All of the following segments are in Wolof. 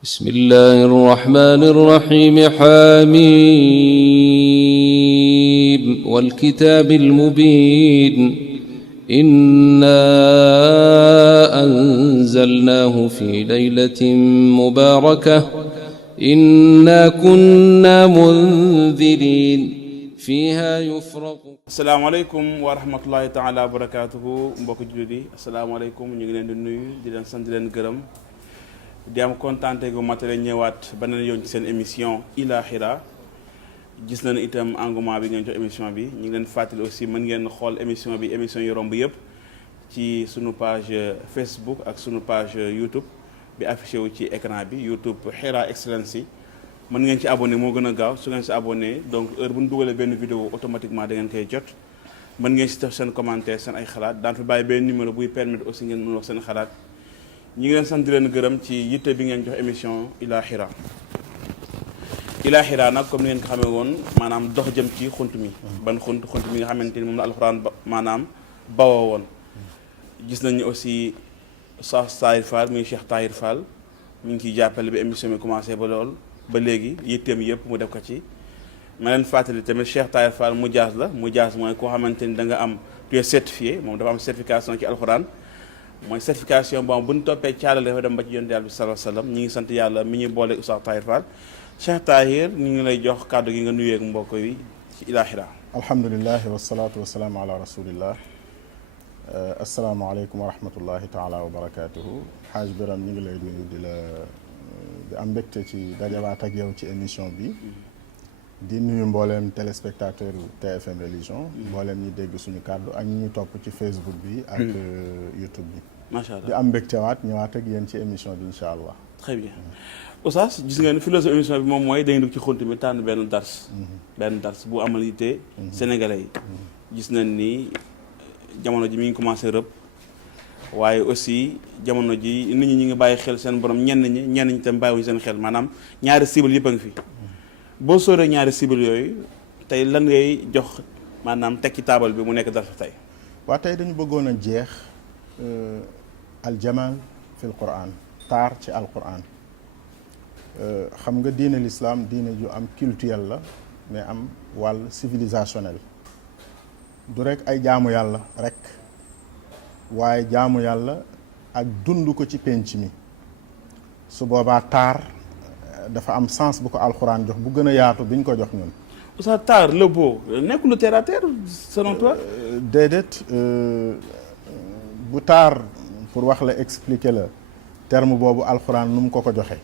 بسم الله الرحمن الرحيم حميم والكتاب المبين إنا أنزلناه في ليلة مباركة إنا كنا منذرين فيها يفرق. asalaamaaleykum wa rahmatullahi taala wa barakaatuhu mbokki jullit yi asalaamaaleykum ñu ngi leen di nuyu di leen sant di leen gërëm di am kontaante gu matale ñëwaat beneen yoon ci seen émission Ilahira gis nañu itam engouement bi ngeen jox émission bi ñu ngi leen fàttali aussi mën ngeen xool émission bi émission yu romb yëpp ci sunu page Facebook ak sunu page YouTube bi affiché wu ci écran bi YouTube Hira Excellency mën ngeen ci abonné moo gën a gaaw su ngeen si abonné donc heure bu ñu dugalee benn vidéo automatiquement da ngeen koy jot mën ngeen si def seen commentaire seen ay xalaat daan fi bàyyi benn numéro buy permettre aussi ngeen mën wax seen xalaat ñi ngi leen sant di leen gërëm ci yitte bi ngeen jox émission Ilahira nag comme ni ngeen ko xamee woon maanaam dox jëm ci xunt mi ban xunt mi nga xamante ni moom la alxuraan maanaam bawoo woon gis nañu aussi Oustaz Tahir Fall muy Cheikh Tahir Fall mi ngi ciy jàppale bi émission bi commencé ba lool ba léegi yitteem yëpp mu def ko ci ma leen fàttali tamit Cheikh Tahir Fall mujaaz la mujaaz mooy koo xamante ni da nga am tu es certifié moom dafa am certification ci alxuraan mooy certification boobu bu ñu toppee caalale dafa dem ba ci yonent Yàlla bi sallallahu alayhi wasallam ñi ngi sant yàlla mi ñu boole Oustaz Tahir Fall Cheikh Tahir ñu ngi lay jox kàddu gi nga nuyeeg mbokk yi ci Ilahira. alhamdulilah wasalaatu wasalaamu ala rasulillah asalaamaaleykum wa rahmatullahi taala wa barakatuhu xaaj Biram ñu ngi lay nuyu di am mbégte ci dajawaat ak yow ci émission bi di nuyu mbooleem téléspectateur TFM religion mbooleem ñi dégg suñu kàddu ak ñi topp ci Facebook bi ak YouTube bi macha allah di am mbégte ñëwaat ak yéen ci émission bi incha allah. très bien Oustaz gis ngeen philosophie émission bi moom mooy dañuy dugg ci xunt mi tànn benn dars bu amal yitte sénégalais yi gis nañ ni jamono ji mi ngi commencé rëb waaye aussi jamono ji nit ñi ngi bàyyi xel seen borom ñenn ñi tam bàyyiwuñu seen xel maanaam ñaari cible yëpp a ngi fi boo sóoree ñaari cible yooyu tey lan ngay jox maanaam teg ci taabal bi mu nekk dara tey. waa tey dañu bëggoon a jeex aljamal fil quran taar ci alquran xam nga diine l'islam diine ju am culturel la mais am wàll civilisationnel du rek ay jaamu yàlla rek. waaye jaamu yàlla ak dund ko ci penc mi su boobaa taar dafa am sens bu ko alxuraan jox bu gën a yaatu bi ñu ko jox ñun. Oustaz taar le beau nekk lu terre à terre selon toi. déedéet bu taar pour wax la expliquer la terme boobu alxuraan nu mu ko joxe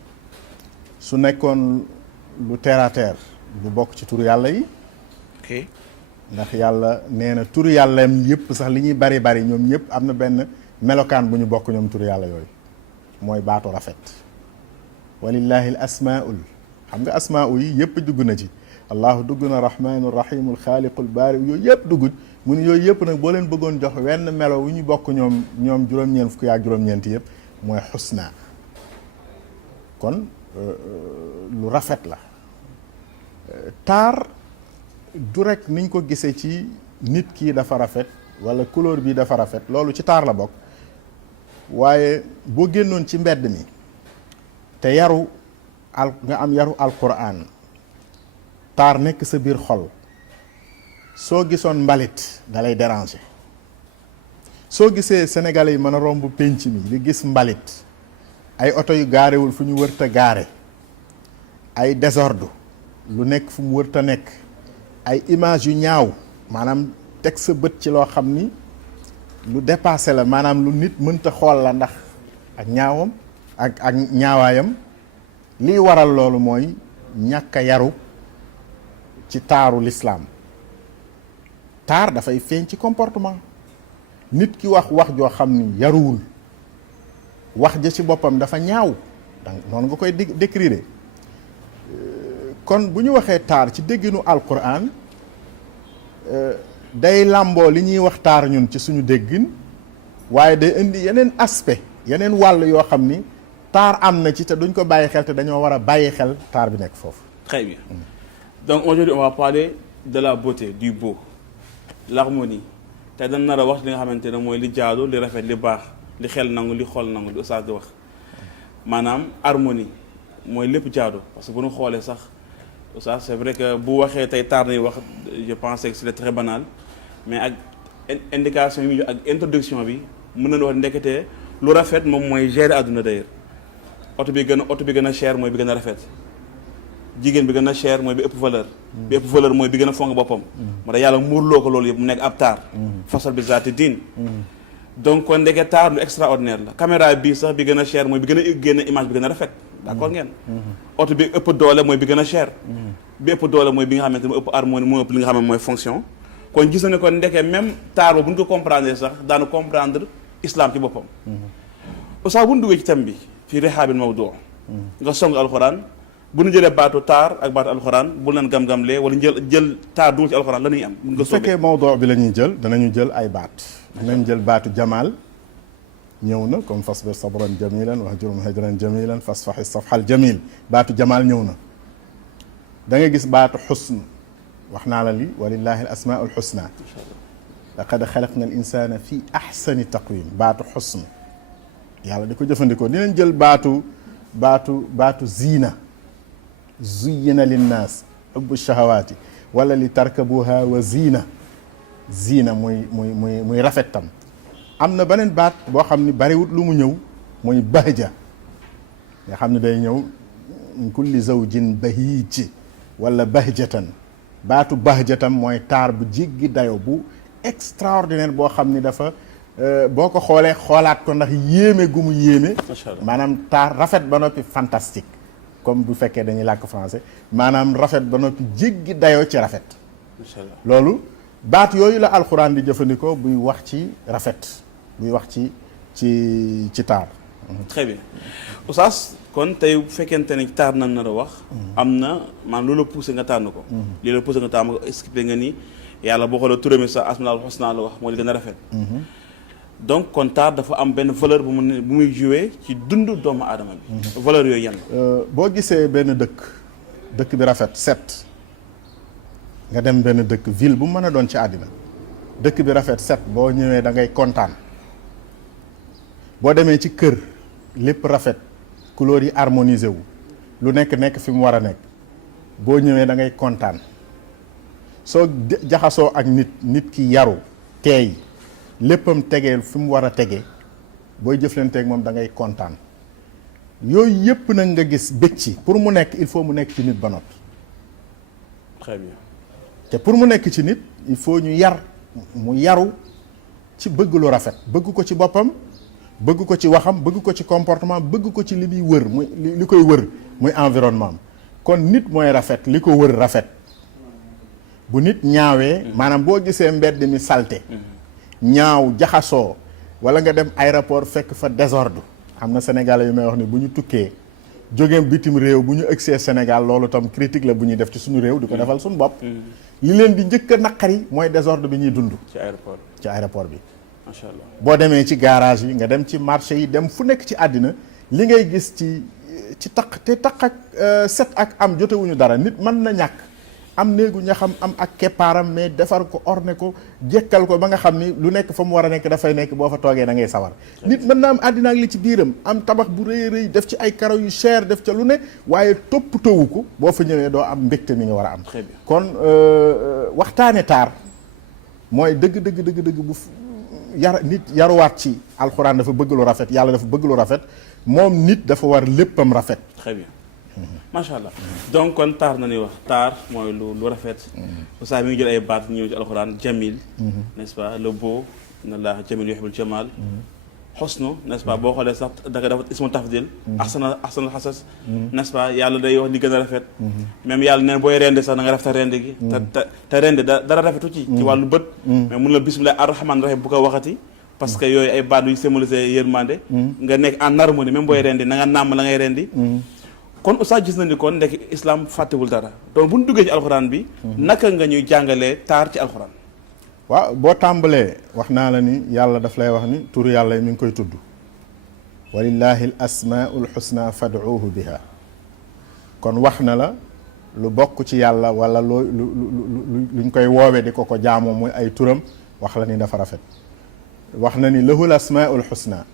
su nekkoon lu terre à terre du bokk ci tur yàlla yi. ok. ndax yàlla nee na tur yàllam yëpp sax li ñuy bari bari ñoom ñëpp am na benn melokaan bu ñu bokk ñoom tur yàlla yooyu mooy baatu rafet walillahi al asmaul xam nga asmaau yi yëpp dugg na ci allahu dugg na rahmaanu rahimul xaaliqul baari yooyu yëpp dugg mu ne yooyu yëpp nag boo leen bëggoon jox wenn melo wu ñu bokk ñoom juróom-ñeent fukki ak juróom-ñeenti yëpp mooy xusna kon lu rafet la taar du rek niñ ko gisee ci nit kii dafa rafet wala couleur bi dafa rafet loolu ci taar la bokk waaye boo génnoon ci mbedd mi te nga am yaru alquran taar nekk sa biir xol soo gisoon mbalit dalay déranger soo gisee sénégalais yi mën a romb pénc mi di gis mbalit ay oto yu gaarewul fu ñu wërta gaare ay désordre lu nekk fu mu wërta nekk ay image yu ñaaw maanaam teg sa bët ci loo xam ni lu dépassé la maanaam lu nit mënta xool la ndax ak ñaawam ak ñaawaayam liy waral loolu mooy ñàkk a yaru ci taaru l'islam taar dafay feeñ ci comportement nit ki wax joo xam ni yaruwul wax ja ci boppam dafa ñaaw donc noonu nga koy décrire kon bu ñu waxee taar ci dégginu alquran day làmboo li ñuy wax taar ñun ci suñu déggin waaye day indi yeneen aspect yeneen wàll yoo xam ni taar am na ci te duñ ko bàyyi xel te dañoo war a bàyyi xel taar bi nekk foofu. Très bien. Donc aujourd'hui on va parler de la beauté, du beau, l'harmonie. tey dañ nar a wax li nga xamante ne mooy li jaadu li rafet li baax li xel nangu li xol nangu li Oustaz di wax maanaam harmonie mooy lépp jaadu parce que bu ñu xoolee sax ça c'est vrai que bu waxee tey taar nañu wax je pensais que c'était très banal mais ak indication yi ak introduction bi mën nañu wax ndeketee lu rafet moom mooy gérer àdduna d'ailleurs oto bi gën a cher mooy bi gën a rafet jigéen bi gën a cher mooy bi ëpp valeur bi ëpp valeur mooy bi gën a fonk boppam moo tax yàlla muurloo ko loolu yëpp mu nekk ab taar fasal bi zaati diin donc kon ndeke taar lu extraordinaire la caméra bii sax bi gën a cher mooy bi gën a génne image bi gën a rafet d'accord ngeen oto bi ëpp doole mooy bi gën a cher bi ëpp doole mooy bi nga xamante ne moo ëpp harmonie moo ëpp li nga xam ne mooy fonction kon gis na ne kon ndeke même taar ba bu ñu ko comprendre sax daanu comprendre islam ci boppam oustaz bu ñu duggee ci thème bi fii rihaabil mawdu nga song alxuraan bu ñu jëlee baatu taar ak baatu alxuraan bu leen gam-gamlee wala jël taar dugal ci alxuraan la ñuy am bu fekkee mawdu bi la ñuy jël danañu jël ay baat dinañ jël baatu jamaal ñëw na comme fasbir sabran jamilan wahjurhum hajran jamilan fasfahi safhal jamil baatu jamaal ñëw na da nga gis baatu xusn wax naa la li walillahi al asmaul xusna laqad xalaqna al insana fi ahsani taqwim baatu xusn yàlla di ko jëfandikoo dinañ jël baatu ziina zuyyina linnaas hubbu shahawaati wala li tarkabuha wa ziina muy rafet tam am na beneen baat boo xam ni bariwut lu mu ñëw muy bahja nga xam ne day ñëw min kulli zawjin bahiij wala bahjatan baatu bahjatam mooy taar bu jéggi dayo bu extraordinaire boo xam ni dafa boo ko xoolee xoolaat ko ndax yéeme gu mu yéeme maanaam taar rafet ba noppi fantastique comme bu fekkee dañuy làkk français maanaam rafet ba noppi jéggi dayoo ci rafet loolu baat yooyu la alxuraan di jëfandikoo buy wax ci rafet buy wax ci taar très bien oustaz kon tey bu fekkente ne taar nan na la wax am na maanaam loolu la poussé nga tànn ko lii la poussé nga tànn ko expliqué nga ni yàlla boo xoolee turam sax asmaul husna la wax moo li gën a rafet donc kon taar dafa am benn valeur bu muy joué ci dundu doomu aadama bi valeur yooyu yan boo gisee benn dëkk bi rafet set nga dem benn dëkk ville bu mën a doon ci àddina dëkk bi rafet set boo ñëwee da ngay kontaan boo demee ci kër lépp rafet couleur yi harmonisé wu lu nekk fi mu war a nekk boo ñëwee da ngay kontaan soo jaxasoo ak nit ki yaru teey léppam tegee fi mu war a tege booy jëflanteeg moom da ngay kontaan yooyu yëpp nag nga gis bëgg ci pour mu nekk il faut mu nekk ci nit ba noppi. Très bien. te pour mu nekk ci nit il faut ñu mu yaru ci bëgg lu rafet bëgg ko ci boppam bëgg ko ci waxam bëgg ko ci comportement bëgg ko ci li muy wër muy li koy wër muy environnement am kon nit mooy rafet li ko wër rafet bu nit ñaawee maanaam boo gisee mbedd mi salte ñaaw jaxasoo wala nga dem aéroport fekk fa désordre am na sénégalais yu may wax ni bu ñu tukkee jógeem bitim réew bu ñu ëgsee Sénégal loolu tam critique la bu ñuy def ci suñu réew di ko defal suñu bopp li leen di njëkk a naqari mooy désordre bi ñuy dund ci aéroport bi macha allah boo demee ci garage yi nga dem ci marché yi dem fu nekk ci àddina li ngay gis ci taq te taq ak set ak am jotewuñu dara nit mën na ñàkk am néegu ñaxam am ak keppaaram mais defar ko orné ko jekkal ko ba nga xam ni lu nekk fa mu war a nekk dafay nekk boo fa toogee da ngay sawar nit mën na am àddina ak li ci biiram am tabax bu rëy rëy def ci ay karaw yu cher def ca lu ne waaye toppatoowu ko boo fa ñëwee doo am mbégte mi nga war a am kon waxtaane taar mooy dëgg bu nit yaruwaat ci alxuraan dafa bëgg lu rafet yàlla dafa bëgg lu rafet moom nit dafa war léppam rafet. Très bien macha allah donc kon taar na ni wax taar mooy lu rafet. saa mi ngi jël ay baat ñëw ci alxuraan jamil. n'est-ce pas le beau inna allaha jamil yuhibbul jamal. xosnu n'est-ce pas boo xoolee sax da nga def ismu tafdil. ahsanal xasas. n'est-ce pas yàlla day wax li gën a rafet. même yàlla neen booy rende sax na nga rafetal rende gi. te rende dara rafetu ci wàllu bët. mais mun la bismillah arrahman rahim bu ko waxati. parce que yooyu ay baat yu symbolisé yërmande. nga nekk en harmonie même booy rendi na nga nàmm la ngay rendi. kon oustaz gis na ni kon nekk islam fàttewul dara donc bu ñu duggee ci alxuraan bi. naka nga ñuy jàngalee taar ci alxuraan. waaw boo tàmbalee wax naa la ni yàlla daf lay wax ni turu yàlla yi mi ngi koy tudd walillahi al asmaul husna fad'uuhu biha kon wax na la lu bokk ci yàlla wala luñ koy woowe di ko jaamoo muy ay turam wax la ni dafa rafet wax na ni lahul asmaul husna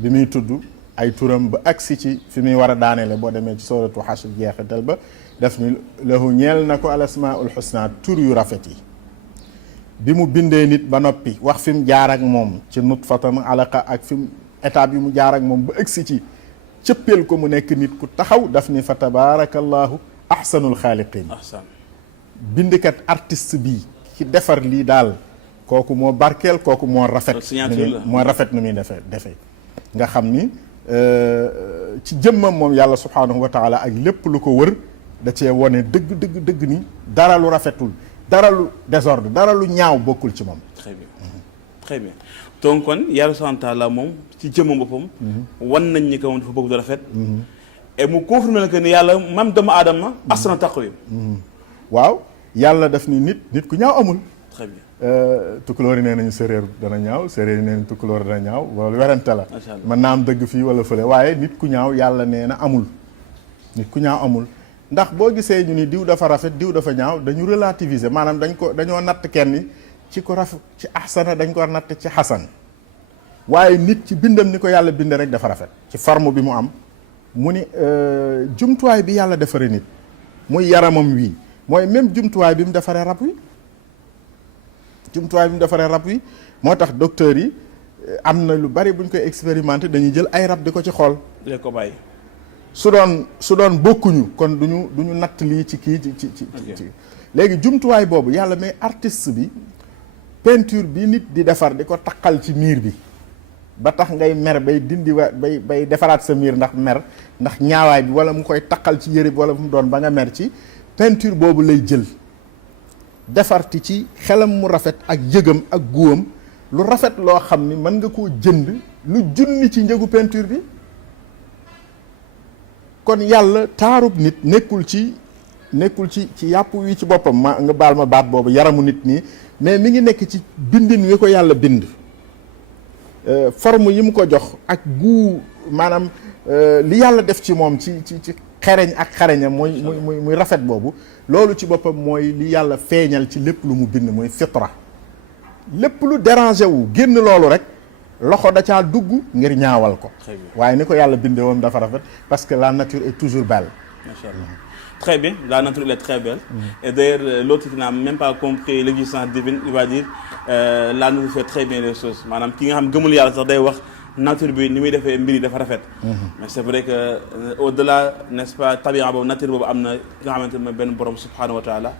bi muy tudd ay turam ba agsi ci fi muy war a daaneele boo demee ci sooratu Hashr jeexital ba def ni lahu ñeel na ko al asmaul husna tur yu rafet yi. bi mu bindee nit ba noppi wax fi mu jaar ak moom ci nutfatan alaqa ak fi mu étape yi mu jaar ak moom ba agsi ci cëppeel ko mu nekk nit ku taxaw daf ni fa tabarakallahu ahsanul xaaliqin. bindkat artiste bi ci defar lii daal kooku moo barkeel kooku moo rafet. moo rafet nu muy defee nga xam ni ci jëmmam moom yàlla subhanahu wa taala ak lépp lu ko wër da cee wone dëgg ni dara lu rafetul dara lu désordre dara lu ñaaw bokkul ci moom. très bien très bien donc kon yàlla subhanahu wa taala moom ci jëmmam boppam. wan nañ ni que moom dafa bëgg du rafet. et mu confirmé la que ni yàlla même doomu aadama ahsana taqwiim. waaw yàlla daf ni nit ku ñaaw amul. très bien. tukulóor yi nee nañu séréer dana ñaaw séréer yi nee nañu tukulóor dana ñaaw loolu werante la. mën naa am dëgg fii wala fële waaye nit ku ñaaw yàlla nee na amul. nit ku ñaaw amul ndax boo gisee ñu ni diw dafa rafet diw dafa ñaaw dañu relativiser maanaam dañoo natt kenn ci ko rafet ci ahsana dañ ko natt ci hasan waaye nit ci bindam ni ko yàlla bind rek dafa rafet ci forme bi mu am mu ni jumtuwaay bi yàlla defaree nit muy yaramam wii mooy même jumtuwaay bi mu defaree rab wi. jumtuwaay bi mu defaree rab wi moo tax docteurs yi am na lu bari buñ koy expérimenter dañuy jël ay rab di ko ci xool. di ko bàyyi. su doon bokkuñu kon duñu natt lii ci kii ci léegi jumtuwaay boobu yàlla mais artiste bi peinture bi nit di defar di ko taqal ci miir bi ba tax ngay mer bay dindi bay defaraat sa miir ndax mer ndax ñaawaay bi wala mu koy taqal ci yére bi wala mu doon ba nga mer ci peinture boobu lay jël. defarti ci xelam mu rafet ak yëgam ak guwam lu rafet loo xam ni mën nga koo jënd lu junni ci njëgu peinture bi kon yàlla taarub nit nekkul ci yàpp wi ci boppam ma nga baal ma baat boobu yaramu nit nii mais mi ngi nekk ci bindin wi ko yàlla bind forme yi mu ko jox ak guu maanaam li yàlla def ci moom ci xereñ ak xareñam muy rafet boobu loolu ci boppam mooy li yàlla feeñal ci lépp lu mu bind mooy fitra lépp lu dérangé wu génn loolu rek loxo da caa dugg ngir ñaawal ko waaye ni ko yàlla bindee woon dafa rafet parce que la nature est toujours belle. Machallah. Très bien, la nature elle est très belle. Et d'ailleurs l'autre qui n'a même pas compris l'existence divine il va dire la nature fait très bien les choses maanaam ki nga xam gëmul yàlla sax day wax nature bi ni muy defee mbir yi dafa rafet. mais c'est vrai que au-delà n'est-ce pas tabi'a boobu nature boobu am na ki nga xamante ne benn borom subhanahu wa taala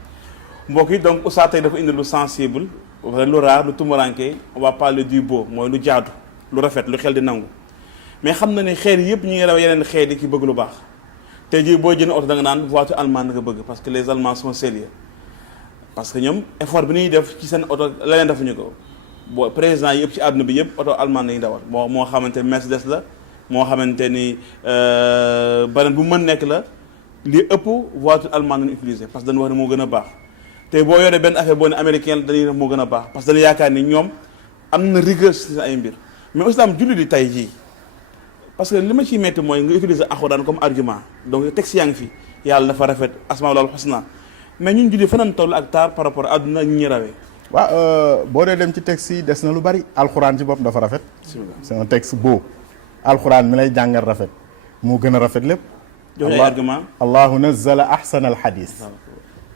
mbokk yi donc Oustaz tey dafa indi lu sensible lu rare lu tumuranke on va parler du beau mooy lu jaadu lu rafet lu xel di nangu mais xam na ne xeet yëpp ñu ngi raw yeneen xeet yi ki bëgg lu baax tey jii boo jënd oto da nga naan voiture allemande nga bëgg parce que les Allemands sont sérieux parce que ñoom effort bi ñuy def ci seen oto leneen defuñu ko boo président yëpp ci àdduna bi yëpp oto allemande nañu dawal moo xamante ni Mercedes la moo xamante ni beneen bu mën nekk la li ëpp voiture allemande nañu utiliser parce que dañu wax ne moo gën a baax tey boo yoree benn affaire boo ne américain la dañuy def moo gën a baax parce que dañu yaakaar ni ñoom am na rigueur ci ay mbir mais aussi am julli di tey jii parce que li ma ciy metti mooy nga utiliser alxuraan comme argument donc texte yaa ngi fi yàlla dafa rafet asmaul husna mais ñun julli fanaan toll ak taar par rapport àdduna ak ñi rawee. waaw boo dee dem ci texte yi des na lu bari alxuraan ci bopp dafa rafet. c'est un texte beau. alxuraan mi lay jàngal rafet moo gën a rafet lépp. joxe ay argument allahu nazzala ahsana al hadis.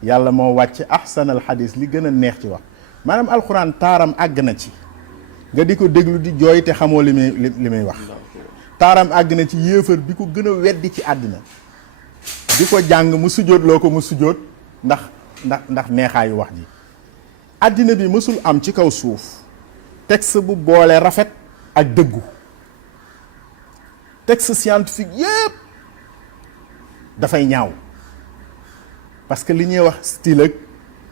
yàlla moo wàcc ahsana al hadis li gën a neex ci wax maanaam alxuraan taaram àgg na ci nga di ko déglu di jooy te xamoo li muy wax. taaram àgg na ci yéefar bi ko gën a weddi ci àddina di ko jàng mu sujjóot loo ko mu sujjóot ndax neexaayu wax ji àddina bi mësul am ci kaw suuf texte bu boole rafet ak dëggu texte scientifique yépp dafay ñaaw parce que li ñuy wax style ak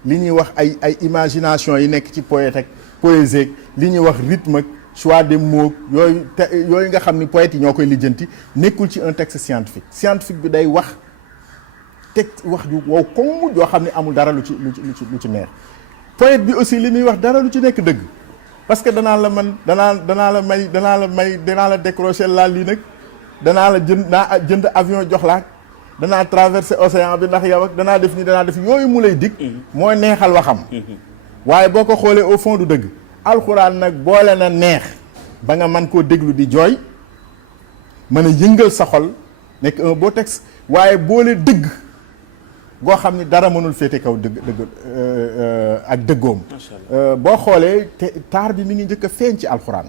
li ñuy wax ay imagination yi nekk ci poète ak poésie li ñuy wax rythme ak choix des mots yooyu nga xam ni poètes yi ñoo koy lijjanti nekkul ci un texte scientifique bi day wax ju wow koŋŋ joo xam ne amul dara lu ci neex poète bi aussi li muy wax dara lu ci nekk dëgg parce que danaa la décrocher laa lii nag danaa la jënd avion jox laa danaa traverser océan bi ndax yow ak danaa def ni danaa def yooyu mu lay dig moo neexal waxam waaye boo ko xoolee au fond du dëgg alxuraan nag boole na neex ba nga mën koo déglu di jooy mën a yëngal sa xol nekk un beau texte waaye boole dëgg goo xam ni dara mënul féete kaw dëgg ak dëggoom. boo xoolee te taar bi mi ngi njëkk a feeñ ci alxuraan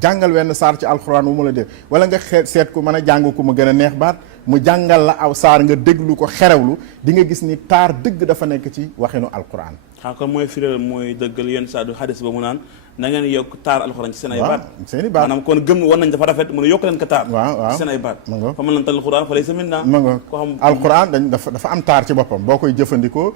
jàngal wenn saar ci alxuraan wu mu la dégg wala nga seet ku mën a jàng ku mu gën a neex baat mu jàngal la aw saar nga déglu ko xerewlu di nga gis ni taar dëgg dafa nekk ci waxinu alxuraan. xam kon mooy fireel mooy dëggal yenn saa du xadis ba mu naan na ngeen yokk taar alxuraan ci seen ay baat. seen i baat maanaam kon gëm war nañ dafa rafet mu ne yokk leen ko taar. waaw ci seen ay baat. ma nga fa ma lan tal alxuraan fa lay samin naa. ma nga alxuraan dafa am taar ci boppam boo koy jëfandikoo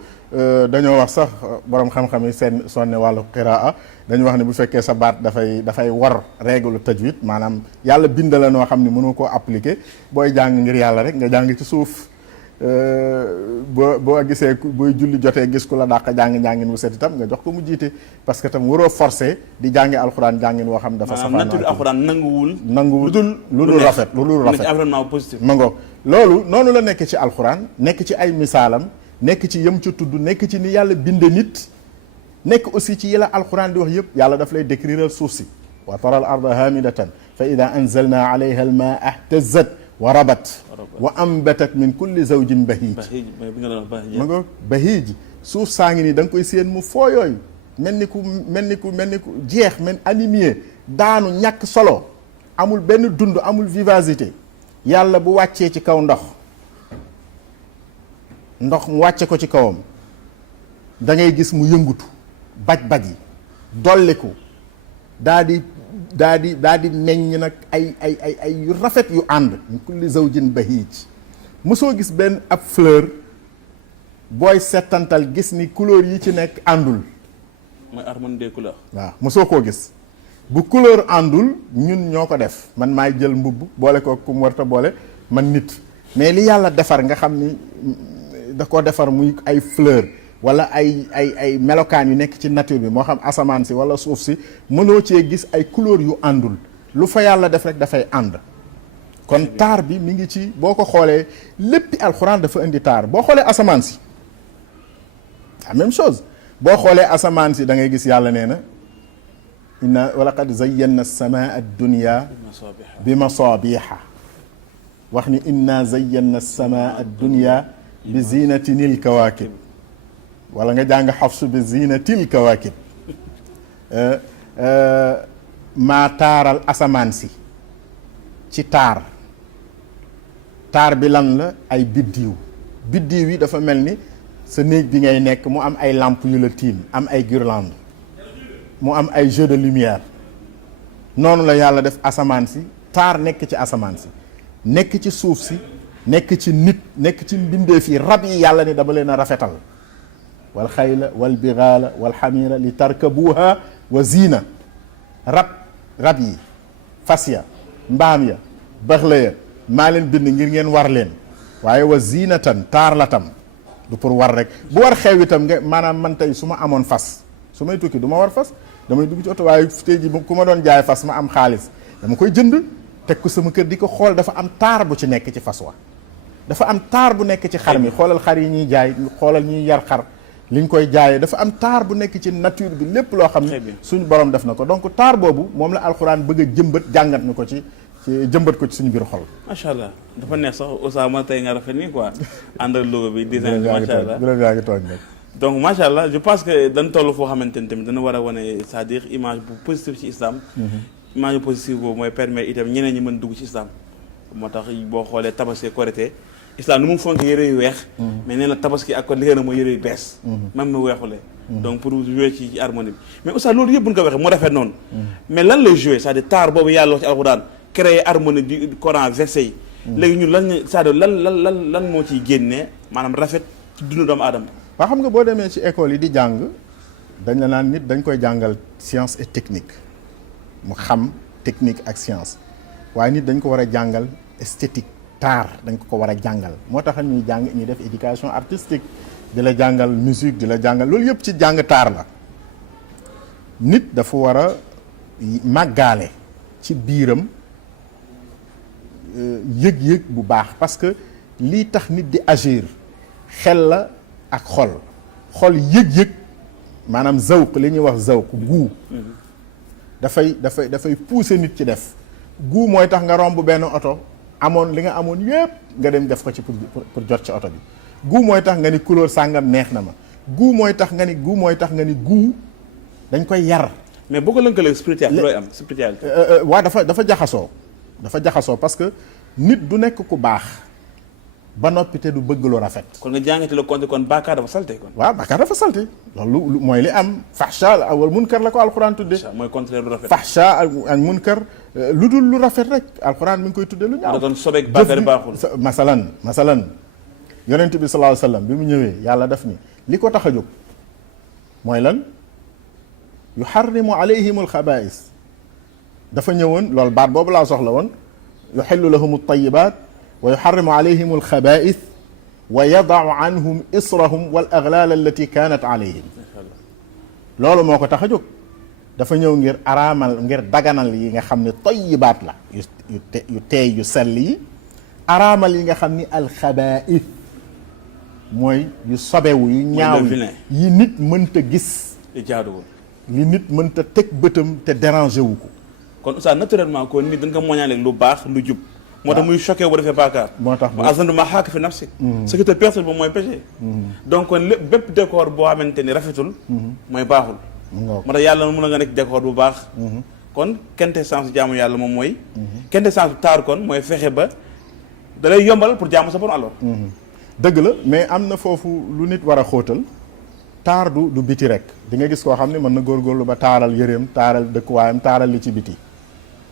dañoo wax sax borom xam-xam yi seen sonne wàllu qiraa dañu wax ne bu fekkee sa baat dafay war règle tajwid maanaam yàlla bind la noo xam ne mënoo koo appliquer booy jàng ngir yàlla rek nga jàng ci suuf. boo gisee booy julli jotee gis ku la dàq jàng-njàngin wu set itam nga jox ko mu jiite parce que tam waroo forcé di jàngi alxuraan jàngin woo xam dafa safaan nature alxuraan nanguwul lu dul rafet lu dul rafet environnement positif ma ngoog loolu noonu la nekk ci alxuraan nekk ci ay misaalam nekk ci yëm ca tudd nekk ci ni yàlla binde nit nekk aussi ci yi la alxuraan di wax yëpp yàlla daf lay décrire suuf si wa tara al arda hamidatan fa ida anzalna alayha al maa ihtazzat wa rabat wa ambatat min kulli zawjin bahij ma nga bahij suuf saa ngi nii da nga koy séen mu fooyooyu mel ni ku jeex mel animé daanu ñàkk solo amul benn dund amul vivacité yàlla bu wàccee ci kaw ndox mu wàcce ko ci kawam da ngay gis mu yëngutu baj-baj yi dolliku daa di meññ nag ay yu rafet yu ànd min kulli zawjin bahij mosoo gis benn ab fleur booy settantal gis ni couleur yi ci nekk àndul. mooy harmonie des couleurs. waaw mosoo koo gis bu couleur àndul ñun ñoo ko def man maay jël mbubb boole ko ku mu warta boole man nit mais li yàlla defar nga xam ni da ko defar muy ay fleur wala ay melokaan yu nekk ci nature bi moo xam asamaan si wala suuf si mënoo cee gis ay couleur yu àndul lu fa yàlla def rek dafay ànd. kon taar bi mi ngi ci boo ko xoolee léppi alxuraan dafa indi taar boo xoolee asamaan si la même chose boo xoolee asamaan si da ngay gis yàlla nee na inna wa laqad zayyana as-samaa ad-dunya bi masaabiha wax ni inna zayyana as-samaa ad-dunya bi zinatinil kawaakib wala nga jàng xafsu bi zinatil kawaakib maa taaral asamaan si ci taar bi lan la ay biddiw yi dafa mel ni sa néeg bi ngay nekk mu am ay lampe yu la tiim am ay guirlande mu am ay jeu de lumière noonu la yàlla def asamaan si taar nekk ci asamaan si nekk ci suuf si nekk ci nit nekk ci mbindeef yi rab yi yàlla ni dama leen a rafetal wal xayla wal bighala wal xamira li tarkabuha wa zina rab yi fas ya mbaam ya baxla ya maa leen bind ngir ngeen war leen waaye wa zinatan taar la tam du pour war rek bu war xew itam nga maanaam man tey su ma amoon fas su may tukki du ma war fas damay dugg ci oto waaye tey ji ku ma doon jaay fas ma am xaalis dama koy jënd teg ko sama kër di ko xool dafa am taar bu ci nekk ci fas wa dafa am taar bu nekk ci xar mi xoolal xar yi ñuy jaay xoolal ñuy yar xar liñ koy jaayee dafa am taar bu nekk ci nature bi lépp loo xam ne suñu borom def na ko donc taar boobu moom la alxuraan bëgg a jëmbat jàngat ñu ko ci jëmbat ko ci suñu biir xol. macha allah dafa neex sax Ousama tey nga rafet nii quoi ànd ak logo bi design bi macha allah yaa ngi tooñ nag. donc macha allah je pense que dañ toll foo xamante ni tamit dana war a wane c'est-à-dire image bu positive ci islam. image bu positive boobu mooy permettre itam ñeneen ñi mën dugg ci islam. moo tax boo xoolee tabaski korité islam nu mu fonk yëre yu weex. mais nee na tabaski ak ko li nga mooy yëre yu bees. même mu weexulee. donc pour jouer ci harmonie bi mais Oustaz loolu yëpp bu ñu ko waxee mu rafet noonu. mais lan lay jouer c'est-à-dire taar boobu yàlla wax ci alxuraan créer harmonie du Coran verset yi. léegi ñun lan c'est-à-dire lan moo ciy génnee maanaam rafet ci dundu doomu aadama. waa xam nga boo demee ci école yi di jàng dañ la naan nit dañ koy jàngal science et technique mu xam technique ak science waaye nit dañ ko war a jàngal esthétique taar dañ ko war a jàngal moo tax ñuy jàng ñuy def éducation artistique di la jàngal musique di la jàngal loolu yëpp ci jàng taar la nit dafa war a màggaale ci biiram yëg-yëg bu baax parce que lii tax nit di agir xel la ak xol yëg-yëg maanaam zawq li ñuy wax zawq guu dafay pousser nit ci def guu mooy tax nga romb benn oto amoon li nga amoon yépp nga dem def ko ci pour jot ci oto bi. goût mooy tax nga ni couleur sàngam neex na ma goût mooy tax nga ni goût dañ koy yar. mais boo ko lëkkalee spiritualité looy am spiritualité. waaw dafa jaxasoo parce que nit du nekk ku baax ba noppi te du bëgg lu rafet. kon nga jàngate le compte kon bàkkaar dafa salte kon. waaw bàkkaar dafa salte loolu mooy li am fahsha wal munkar la ko alxuraan tudde. mooy contraire lu rafet. fahsha ak munkar lu dul lu rafet rek alxuraan mi ngi koy tudde lu ñaaw. da doon sobeek bàkkaar baaxul. masalan yonent bi sallallahu alayhi wasallam bi mu ñëwee yàlla def ni li ko tax a jóg mooy lan yuharrimu alayhimul xabaa'is dafa ñëwoon loolu baat boobu laa soxla woon yuhillu lahumut tayyibaat wa yuharrimu alayhim alxabaa'is wa yada'u anhum israhum wal aghlaal allati kaanat alayhim loolu moo ko tax a jóg dafa ñëw ngir araamal ngir daganal yi nga xam ne tayyibaat la yu teey yu sell yi araamal yi nga xam ni alxabaa'is mooy yu sobewu yu ñaaw yi nit mënta gis li nit mënta teg bëtam te dérangé wu ko kon oustaz naturellement kon nit dañ ko moñaale lu baax lu jub moo tax muy choqué bu defee bàkkaar moo tax asana ma xaak fi nafsi ce qui te perturbe moom mooy péché donc kon lépp bépp décor boo xamante ni rafetul mooy baaxul moo tax yàlla mun na nga nekk décor bu baax kon quintessence jaamu yàlla moom mooy quintessence taar kon mooy fexe ba da lay yombal pour jaamu sa borom alors dëgg la mais am na foofu lu nit war a xóotal taar du biti rek di nga gis koo xam ne mën na góorgóorlu ba taaral yëreem taaral dëkkuwaayam taaral li ci biti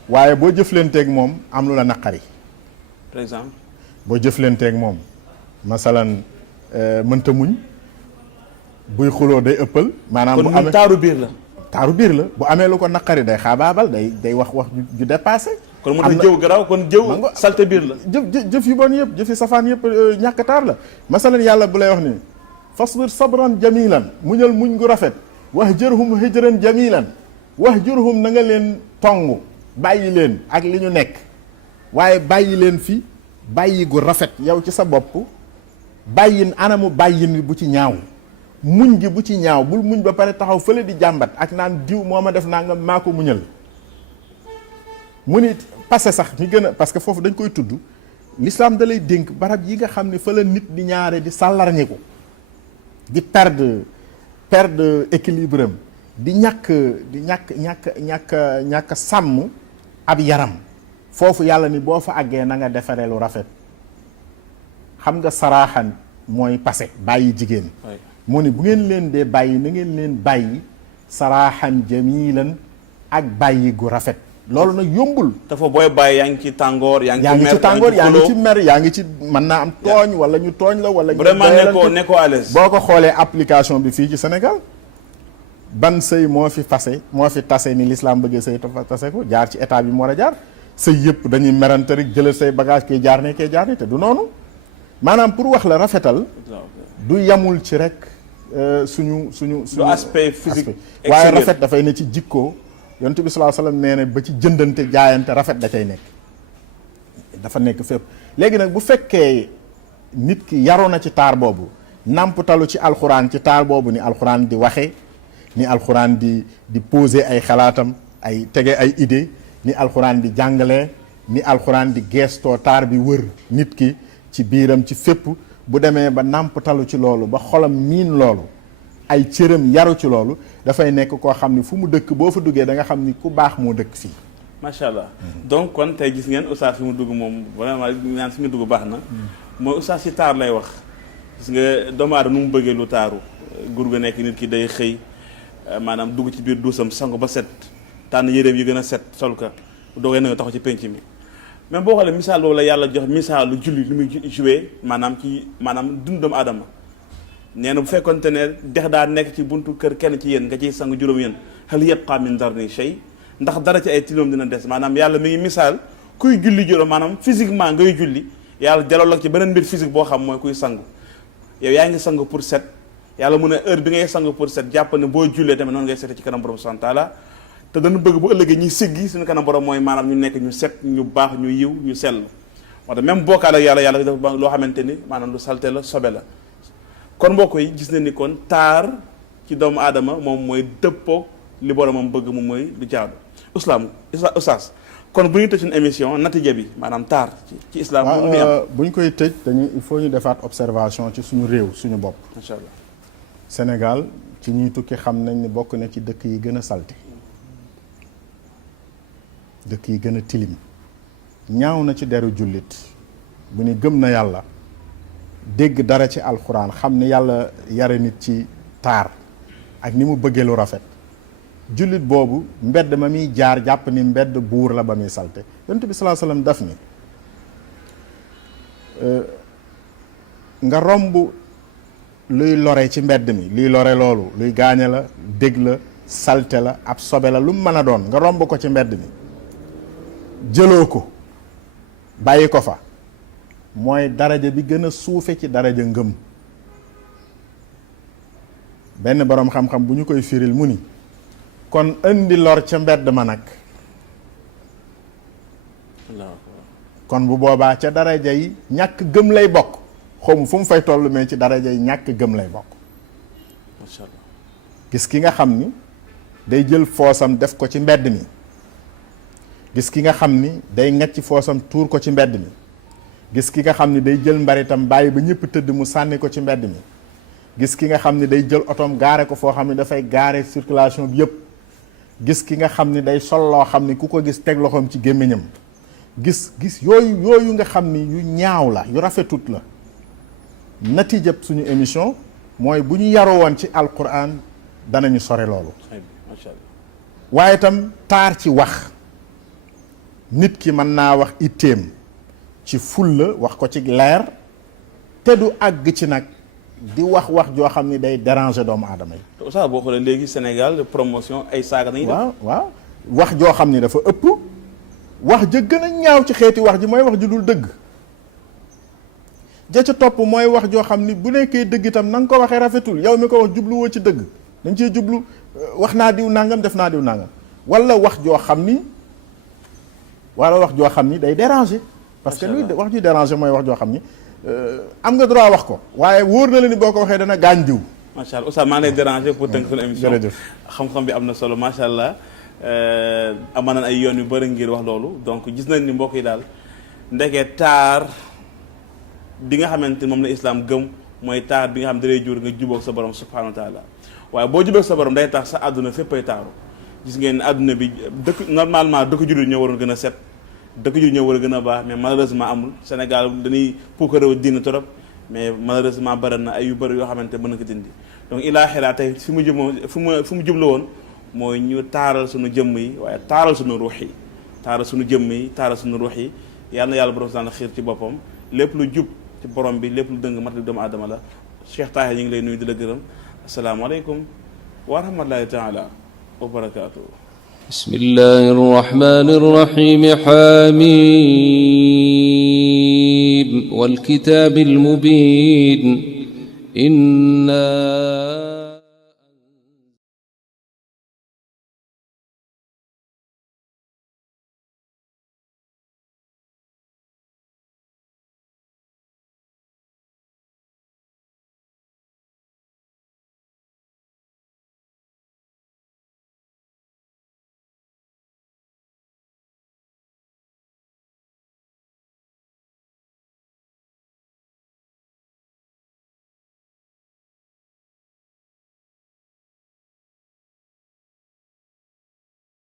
waaye boo jëflanteeg moom am lu la naqari par exemple boo jëflanteeg moom masalan mënta muñ buy xuloo day ëppal maanaam bu amee taaru biir la bu amee lu ko naqari day xaabaabal day wax ju dépassé kon mu tax jëw garaaw kon jëw salte biir la jëf yu bon yëpp jëf yu safaan yëpp ñàkk taar la masalan yàlla bu lay wax ni fasbir sabran jamilan muñal muñ gu rafet wahjurhum hijran jamilan wahjurhum na nga leen tong bàyyi leen ak li ñu nekk waaye bàyyi leen fi bàyyi gu rafet yow ci sa bopp bàyyin anamu bàyyin wi bu ci ñaaw muñ gi bu ci ñaaw bul muñ ba pare taxaw fële di jàmbat ak naan diw moo ma def naa nga maa ko muñal mu ni passé sax mi gën a parce que foofu dañ koy tudd l'islam da lay dénk barab yi nga xam ne fa la nit di ñaare di sàllarñe ko di perdre équilibre am di ñàkk sàmm ab yaram foofu yàlla ni boo fa àggee na nga defaree lu rafet xam nga saraaxan mooy passé bàyyi jigéen mu ni bu ngeen leen dee bàyyi na ngeen leen bàyyi saraaxan jamilan ak bàyyi gu rafet loolu nag yombul dafa booy bàyyi yaa ngi ci tàngoor yaa ngi ci mer yaa ngi ci mën naa am tooñ wala ñu tooñ la wala vraiment nekkoo à l'aise boo ko xoolee application bi fii ci Sénégal ban sëy moo fi tase ni l'islam bëggee sëy tase ko jaar ci état bi mu war a jaar sëy yëpp dañuy merante rek jëlal say bagage kay jaar ne te du noonu maanaam pour wax la rafetal du yamul ci rek suñu aspect physique waaye rafet dafay ne ci jikkoo yonent bi sallallahu alayhi wasallam nee na ba ci jëndante jaayante rafet da cay nekk dafa nekk fépp léegi nag bu fekkee nit ki yaroon na ci taar boobu nàmputalu ci alxuraan ci taar boobu ni alxuraan di waxe ni alxuraan di poser ay xalaatam ay tege ay idée ni alxuraan di jàngale ni alxuraan di geestoo taar bi wër nit ki ci biiram ci fépp bu demee ba nàmputalu ci loolu ba xolam miin loolu ay cëram yaru ci loolu dafay nekk koo xam ni fu mu dëkk boo fa duggee da nga xam ni ku baax moo dëkk fii macha allah donc kon tey gis ngeen oustaz fi mu dugg moom vraiment naan fi mu dugg baax na mooy oustaz ci taar lay wax gis nga doomu aadama nu mu bëggee lu taaru gur ga nekk nit ki day xëy maanaam dugg ci biir duusam sangu ba set tànn yéreem yi gën a set sol ka doogee na nga taxaw ci penc mi même boo xoolee misaal boobu la yàlla jox misaalu julli lu muy joué maanaam dund doomu aadama nee na bu fekkonte ne dex daa nekk ci buntu kër kenn ci yéen nga ciy sangu juróom yéen hal yabqa min darni shay ndax dara ci ay tiloom dina des maanaam yàlla mi ngi misaal kuy julli juróom maanaam physiquement ngay julli yàlla delloo la ci beneen mbir physique boo xam mooy kuy sangu yow yaa ngi sangu pour set yàlla mu ne heure bi ngay sangu pour set jàpp ne boo jullee tamit noonu ngay sete ci kanam borom subhanahu wa taala te dañu bëgg bu ëllëgee ñuy siggi suñu kanam borom mooy maanaam ñu nekk ñu set ñu baax ñu yiw ñu sell moo tax même bokkaale ak yàlla dafa loo xamante ni maanaam lu salte la sobe la kon mbokk yi gis na ni kon taar ci doomu aadama moom mooy dëppoog li boromam bëgg moom mooy lu jaadu ustaas kon bu ñu tëj suñu émission natija bi maanaam taar ci islam moom mi am bu ñu koy tëj dañuy il faut ñu defaat observation ci suñu réew suñu bopp. macha allah. Sénégal ci ñuy tukki xam nañ ni bokk na ci dëkk yi gën a salte dëkk yi gën a tilim ñaaw na ci deru jullit bu ni gëm na yàlla dégg dara ci alxuraan xam ni yàlla yare nit ci taar ak ni mu bëggee lu rafet jullit boobu mbedd ma muy jaar jàpp ni mbedd buur la ba muy salte yonent bi sallallahu alayhi wasallam daf ni nga romb luy lore ci mbedd mi luy lore loolu luy gaañe la dégg la salte la ab sobe la lu mu mën a doon nga romb ko ci mbedd mi jëloo ko bàyyi ko fa mooy daraja bi gën a suufe ci daraja ngëm benn boroom xam-xam bu ñu koy firil mu ni kon indi lor ca mbedd ma nag kon bu boobaa ca daraja yi ñàkk gëm lay bokk xawma fu mu fay toll mais ci daraja yi ñàkk gëm lay bokk macha allah. gis ki nga xam ni day jël foosam def ko ci mbedd mi gis ki nga xam ni day ngacc foosam tuur ko ci mbedd mi gis ki nga xam ni day jël mbaritam bàyyi ba ñëpp tëdd mu sànni ko ci mbedd mi gis ki nga xam ni day jël otoom gaare ko foo xam ni dafay gaare circulation bi yëpp gis ki nga xam ni day sol loo xam ni ku ko gis teg loxoom ci gémmiñam gis yooyu nga xam ni yu ñaaw la yu rafetut la natijab suñu émission mooy bu ñu yaroo woon ci alquran danañu sore loolu macha allah. waaye itam taar ci wax nit ki mën naa wax itteem ci fulla wax ko ci leer te du àgg ci nag di wax joo xam ni day déranger doomu aadama yi. te Oustaz boo xoolee léegi Sénégal promotion ay saaga nañu def. waaw wax joo xam ni dafa ëpp wax ja gën a ñaaw ci xeeti wax ji mooy wax ju dul dëgg ja ca topp mooy wax joo xam ni bu nekkee dëgg itam na nga ko waxee rafetul yow mi ko wax jubluwoo ci dëgg dañ cee jublu wax naa diw nangam def naa diw nangam wala wax joo xam ni day déranger. parce que luy wax ju déranger mooy wax joo xam ni am nga droit wax ko waaye wóor na la ni boo ko waxee dana gaañ diw. macha allah Oustaz maa ngi lay déranger pour tënk suñu émission. jërëjëf xam-xam bi am na solo macha allah amoon nañ ay yoon yu bëri ngir wax loolu donc gis nañ ni mbokk yi daal ndeke taar bi nga xamante ni moom la islam gëm mooy taar bi nga xam ne dalay jur nga jubóog sa borom subhanahu wa taala waaye boo jubóog sa borom day tax sa àdduna féppay taaru gis ngeen àdduna bi dëkk normalement dëkk jullit ñoo waroon gën a set dëkk jullit ñoo war a gën a baax mais malheureusement amul Sénégal dañuy puukareewu diina trop mais malheureusement bëri na ay yu bëri yoo xamante mën na ko dindi donc ilaa xiraa tey fi mu jublu woon mooy ñu taaral suñu jëmm yi waaye taaral suñu ruux yi taaral suñu jëmm yi taaral suñu ruux yi yal na yàlla borom saan xiir ci boppam lépp lu jub ci borom bi lépp lu dëng mat li doomu aadama la Cheikh Tahir ñu ngi lay nuyu di la gërëm asalaamaaleykum wa rahmatullahi taala wa barakaatu. بسم الله الرحمن الرحيم حميم والكتاب المبين إنا